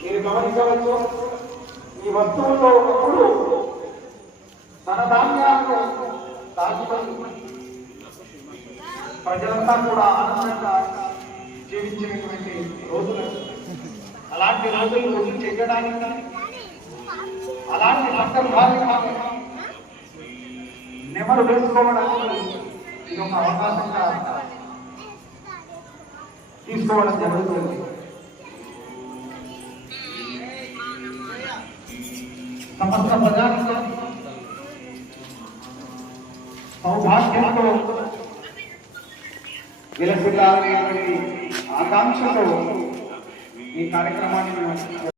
మీరు గమనించవచ్చు, ఈ వస్తువుల్లో ఒకప్పుడు మన ధాన్యాలను దాచుకొని ప్రజలంతా కూడా ఆనందంగా జీవించినటువంటి రోజులు. అలాంటి రోజులు గుర్తు చేయడానికి, అలాంటి సందర్భాలను నెమరు వేసుకోవడానికి ఇది ఒక అవకాశంగా తీసుకోవడం జరుగుతుంది. సమస్త ప్రజానికి సౌభాగ్యంతో విలసిల్లాలనేటువంటి ఆకాంక్షతో ఈ కార్యక్రమాన్ని